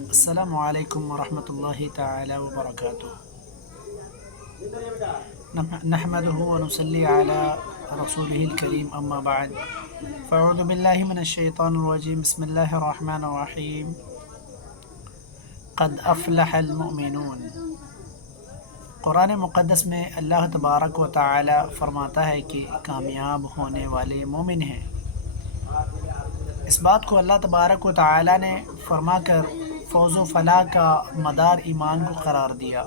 السلام علیکم ورحمۃ اللہ تعالی وبرکاتہ۔ نحمده ونصلي على رسوله الكريم اما بعد فاعوذ باللہ من الشیطان الرجیم بسم اللہ الرحمن الرحیم۔ قد افلح المؤمنون۔ قرآن مقدس میں اللہ تبارک و تعالی فرماتا ہے کہ کامیاب ہونے والے مومن ہیں۔ اس بات کو اللہ تبارک و تعالی نے فرما کر فوز و فلاح کا مدار ایمان کو قرار دیا،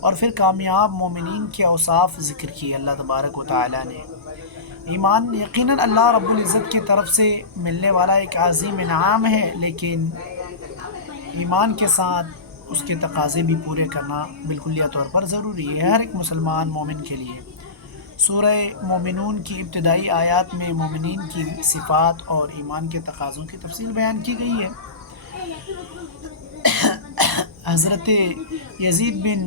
اور پھر کامیاب مومنین کے اوصاف ذکر کیے اللہ تبارک و تعالی نے۔ ایمان یقیناً اللہ رب العزت کی طرف سے ملنے والا ایک عظیم انعام ہے، لیکن ایمان کے ساتھ اس کے تقاضے بھی پورے کرنا بالکلیہ طور پر ضروری ہے ہر ایک مسلمان مومن کے لیے۔ سورہ مومنون کی ابتدائی آیات میں مومنین کی صفات اور ایمان کے تقاضوں کی تفصیل بیان کی گئی ہے۔ حضرت یزید بن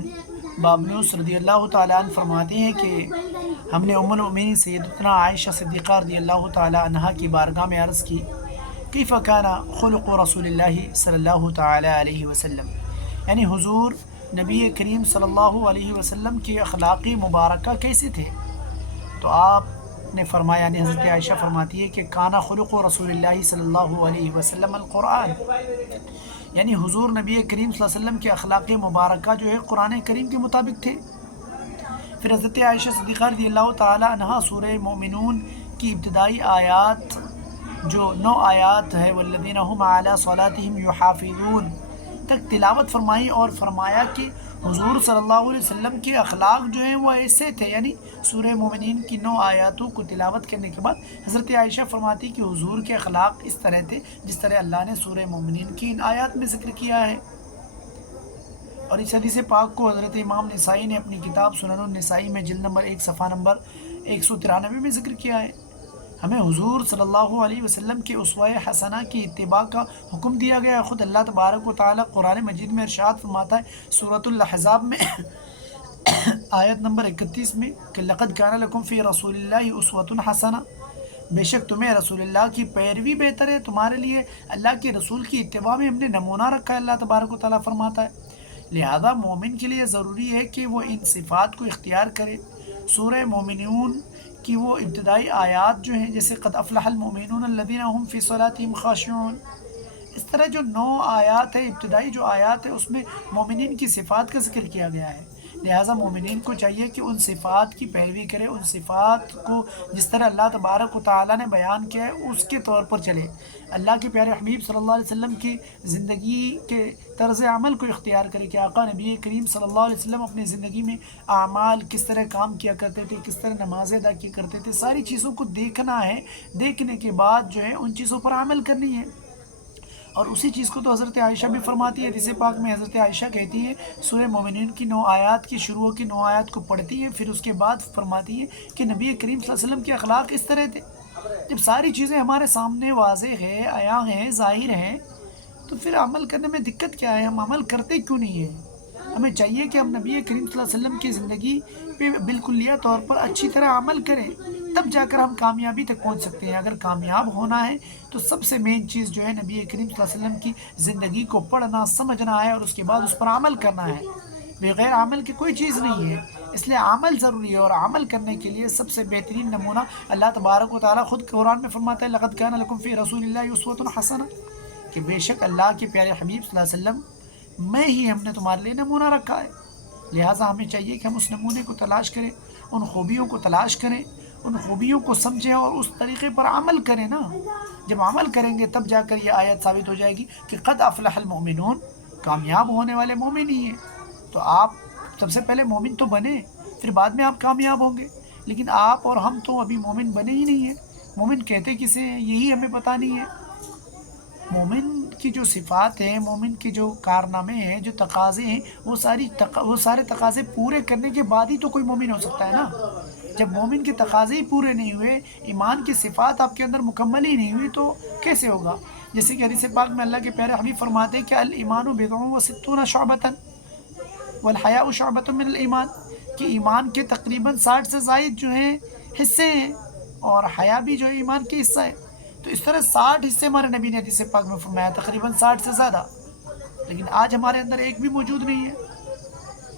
بابنوس رضی اللہ تعالیٰ عنہ فرماتے ہیں کہ ہم نے ام المؤمنین سیدتنا عائشہ صدیقہ رضی اللہ تعالیٰ عنہا کی بارگاہ میں عرض کی، کیف کان خلق رسول اللہ صلی اللہ تعالیٰ علیہ وسلم، یعنی حضور نبی کریم صلی اللہ علیہ وسلم کے اخلاقی مبارکہ کیسے تھے؟ تو آپ نے فرمایا، یعنی حضرت عائشہ فرماتی ہے کہ کانا خلق رسول اللہ صلی اللہ علیہ وسلم القرآن، یعنی حضور نبی کریم صلی اللہ علیہ وسلم کے اخلاق مبارکہ جو ہے قرآن کریم کے مطابق تھے۔ پھر حضرت عائشہ صدیقہ رضی اللہ تعالی عنہا سورہ مومنون کی ابتدائی آیات جو 9 آیات ہے والذین هم علی صلاتہم یحافظون تک تلاوت فرمائی، اور فرمایا کہ حضور صلی اللہ علیہ وسلم کے اخلاق جو ہیں وہ ایسے تھے، یعنی سورہ مومنین کی 9 آیاتوں کو تلاوت کرنے کے بعد حضرت عائشہ فرماتی کہ حضور کے اخلاق اس طرح تھے جس طرح اللہ نے سورہ مومنین کی ان آیات میں ذکر کیا ہے۔ اور اس حدیث پاک کو حضرت امام نسائی نے اپنی کتاب سنن النسائی میں جلد نمبر 1 صفحہ نمبر 193 میں ذکر کیا ہے۔ ہمیں حضور صلی اللہ علیہ وسلم کے اسوہ حسنہ کی اتباع کا حکم دیا گیا ہے۔ خود اللہ تبارک و تعالی قرآن مجید میں ارشاد فرماتا ہے سورۃ الاحزاب میں آیت نمبر 31 میں کہ لقد کان لکم فی رسول اللہ اسوۃ حسنہ، بے شک تمہیں رسول اللہ کی پیروی بہتر ہے، تمہارے لیے اللہ کے رسول کی اتباع میں ہم نے نمونہ رکھا ہے، اللہ تبارک و تعالی فرماتا ہے۔ لہذا مومن کے لیے ضروری ہے کہ وہ ان صفات کو اختیار کرے۔ سورہ مومنون کی وہ ابتدائی آیات جو ہیں جیسے قد افلح المؤمنون الذین هم فی صلاتہم خاشعون، اس طرح جو 9 آیات ہے، ابتدائی جو آیات ہے اس میں مومنین کی صفات کا ذکر کیا گیا ہے۔ لہٰذا مومنین کو چاہیے کہ ان صفات کی پیروی کرے، ان صفات کو جس طرح اللہ تبارک و تعالیٰ نے بیان کیا ہے اس کے طور پر چلے۔ اللہ کے پیارے حبیب صلی اللہ علیہ وسلم کی زندگی کے طرز عمل کو اختیار کرے کہ آقا نبی کریم صلی اللہ علیہ وسلم اپنی زندگی میں اعمال کس طرح کام کیا کرتے تھے، کس طرح نمازیں ادا کیا کرتے تھے، ساری چیزوں کو دیکھنا ہے، دیکھنے کے بعد جو ہے ان چیزوں پر عمل کرنی ہے۔ اور اسی چیز کو تو حضرت عائشہ بھی فرماتی ہے، حدیث پاک میں حضرت عائشہ کہتی ہے سورہ مومنین کی 9 آیات کی شروع کی 9 آیات کو پڑھتی ہے، پھر اس کے بعد فرماتی ہے کہ نبی کریم صلی اللہ علیہ وسلم کے اخلاق اس طرح تھے۔ جب ساری چیزیں ہمارے سامنے واضح ہے، عیاں ہیں، ظاہر ہیں، تو پھر عمل کرنے میں دقت کیا ہے؟ ہم عمل کرتے کیوں نہیں ہیں؟ ہمیں چاہیے کہ ہم نبی کریم صلی اللہ علیہ وسلم کی زندگی پہ بالکلیہ طور پر اچھی طرح عمل کریں، تب جا کر ہم کامیابی تک پہنچ سکتے ہیں۔ اگر کامیاب ہونا ہے تو سب سے مین چیز جو ہے نبی کریم صلی اللہ علیہ وسلم کی زندگی کو پڑھنا، سمجھنا ہے، اور اس کے بعد اس پر عمل کرنا ہے۔ بغیر عمل کی کوئی چیز نہیں ہے، اس لیے عمل ضروری ہے، اور عمل کرنے کے لیے سب سے بہترین نمونہ اللہ تبارک و تعالیٰ خود قرآن میں فرماتا ہے لقد کان لکم فی رسول اللہ اسوۃ حسنہ، کہ بے شک اللہ کے پیارے حبیب صلی اللہ علیہ وسلم میں ہی ہم نے تمہارے لیے نمونہ رکھا ہے۔ لہٰذا ہمیں چاہیے کہ ہم اس نمونے کو تلاش کریں، ان خوبیوں کو تلاش کریں، ان خوبیوں کو سمجھیں اور اس طریقے پر عمل کریں نا۔ جب عمل کریں گے تب جا کر یہ آیت ثابت ہو جائے گی کہ قد افلح المؤمنون، کامیاب ہونے والے مومن ہی ہیں۔ تو آپ سب سے پہلے مومن تو بنے، پھر بعد میں آپ کامیاب ہوں گے، لیکن آپ اور ہم تو ابھی مومن بنے ہی نہیں ہیں۔ مومن کہتے کسے ہیں یہی ہمیں پتہ نہیں ہے۔ مومن کی جو صفات ہیں، مومن کے جو کارنامے ہیں، جو تقاضے ہیں، وہ سارے تقاضے پورے کرنے کے بعد ہی تو کوئی مومن ہو سکتا ہے نا۔ جب مومن کے تقاضے ہی پورے نہیں ہوئے، ایمان کی صفات آپ کے اندر مکمل ہی نہیں ہوئی، تو کیسے ہوگا؟ جیسے کہ حدیث پاک میں اللہ کے پیارے حبیب فرماتے ہیں کہ الایمان بضع وستون شعبۃ والحیاء شعبۃ من الایمان، کہ ایمان کے تقریباً 60 سے زائد جو ہیں حصے ہیں، اور حیا بھی جو ہے ایمان کے حصہ ہے۔ تو اس طرح 60 حصے ہمارے نبی نے حدیث پاک میں فرمایا، تقریباً 60 سے زیادہ۔ لیکن آج ہمارے اندر ایک بھی موجود نہیں ہے.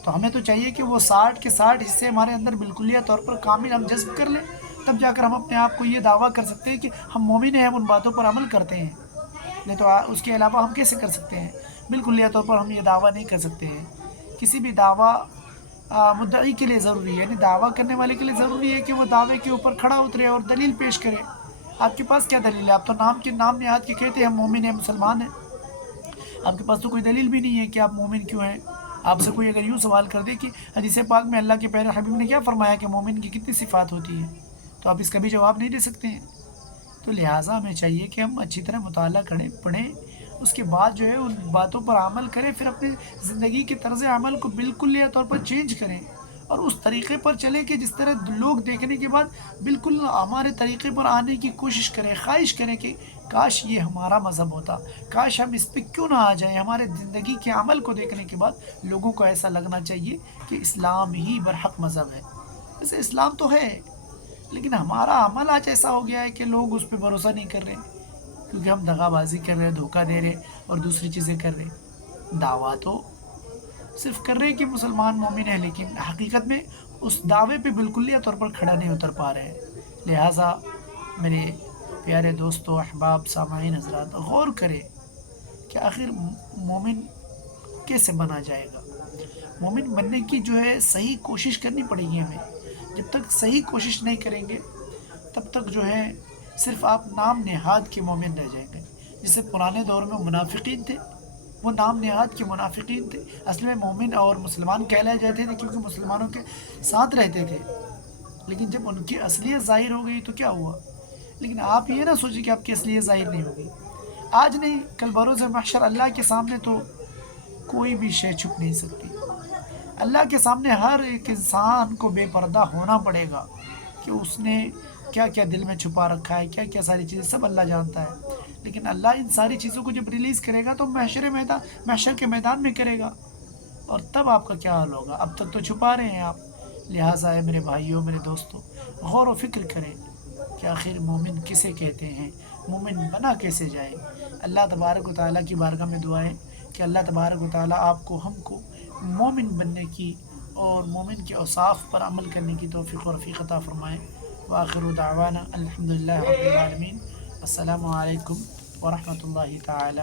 تو ہمیں تو چاہیے کہ وہ 60 کے 60 حصے ہمارے اندر بالکلیہ طور پر کامل ہم جذب کر لیں، تب جا کر ہم اپنے آپ کو یہ دعویٰ کر سکتے ہیں کہ ہم مومن ہیں، ہم ان باتوں پر عمل کرتے ہیں. نہیں تو اس کے علاوہ ہم کیسے کر سکتے ہیں؟ بالکلیہ طور پر ہم یہ دعویٰ نہیں کر سکتے ہیں. کسی بھی دعویٰ مدعی کے لیے ضروری ہے، یعنی دعویٰ کرنے والے کے لیے ضروری ہے کہ وہ دعوے کے اوپر کھڑا اترے اور دلیل پیش کرے. آپ کے پاس کیا دلیل ہے؟ آپ تو نام نہاد کے کہتے ہیں ہم مومن ہیں، مسلمان ہیں. آپ کے پاس تو کوئی دلیل بھی نہیں ہے کہ آپ مومن کیوں ہیں. آپ سے کوئی اگر یوں سوال کر دے کہ حدیث پاک میں اللہ کے پیارے حبیب نے کیا فرمایا کہ مومن کی کتنی صفات ہوتی ہیں، تو آپ اس کا بھی جواب نہیں دے سکتے ہیں. تو لہٰذا ہمیں چاہیے کہ ہم اچھی طرح مطالعہ کریں، پڑھیں، اس کے بعد جو ہے ان باتوں پر عمل کریں، پھر اپنی زندگی کے طرز عمل کو بالکل طور پر چینج کریں اور اس طریقے پر چلیں کہ جس طرح لوگ دیکھنے کے بعد بالکل ہمارے طریقے پر آنے کی کوشش کریں، خواہش کریں کہ کاش یہ ہمارا مذہب ہوتا، کاش ہم اس پہ کیوں نہ آ جائیں. ہمارے زندگی کے عمل کو دیکھنے کے بعد لوگوں کو ایسا لگنا چاہیے کہ اسلام ہی برحق مذہب ہے. ویسے اسلام تو ہے، لیکن ہمارا عمل آج ایسا ہو گیا ہے کہ لوگ اس پہ بھروسہ نہیں کر رہے، کیونکہ ہم دغا بازی کر رہے، دھوکہ دے رہے اور دوسری چیزیں کر رہے. دعویٰ تو صرف کر رہے کہ مسلمان مومن ہیں، لیکن حقیقت میں اس دعوے پہ بالکلیہ طور پر کھڑا نہیں اتر پا رہے ہیں. لہٰذا میرے پیارے دوستو، احباب، سامعین حضرات، غور کریں کہ آخر مومن کیسے بنا جائے گا. مومن بننے کی جو ہے صحیح کوشش کرنی پڑے گی ہمیں. جب تک صحیح کوشش نہیں کریں گے تب تک جو ہے صرف آپ نام نہاد کے مومن رہ جائیں گے. جیسے پرانے دور میں منافقین تھے، وہ نام نہاد کے منافقین تھے، اصل میں مومن اور مسلمان کہلائے جاتے تھے کیونکہ مسلمانوں کے ساتھ رہتے تھے. لیکن جب ان کی اصلیت ظاہر ہو گئی تو کیا ہوا؟ لیکن آپ یہ نہ سوچیں کہ آپ کی اصلیت ظاہر نہیں ہوگی. آج نہیں، کل بروز محشر اللہ کے سامنے تو کوئی بھی شے چھپ نہیں سکتی. اللہ کے سامنے ہر ایک انسان کو بے پردہ ہونا پڑے گا کہ اس نے کیا کیا دل میں چھپا رکھا ہے، کیا کیا ساری چیزیں، سب اللہ جانتا ہے. لیکن اللہ ان ساری چیزوں کو جب ریلیز کرے گا تو محشر کے میدان میں کرے گا، اور تب آپ کا کیا حال ہوگا؟ اب تک تو چھپا رہے ہیں آپ. لہٰذا ہے میرے بھائیوں، میرے دوستوں، غور و فکر کریں کہ آخر مومن کسے کہتے ہیں، مومن بنا کیسے جائے. اللہ تبارک و تعالیٰ کی بارگاہ میں دعا ہے کہ اللہ تبارک و تعالیٰ آپ کو، ہم کو مومن بننے کی اور مومن کے اوصاف پر عمل کرنے کی توفیق و رفیق عطا فرمائے. وآخر دعوانا الحمدللہ رب العالمین. السلام علیکم ورحمۃ اللہ تعالی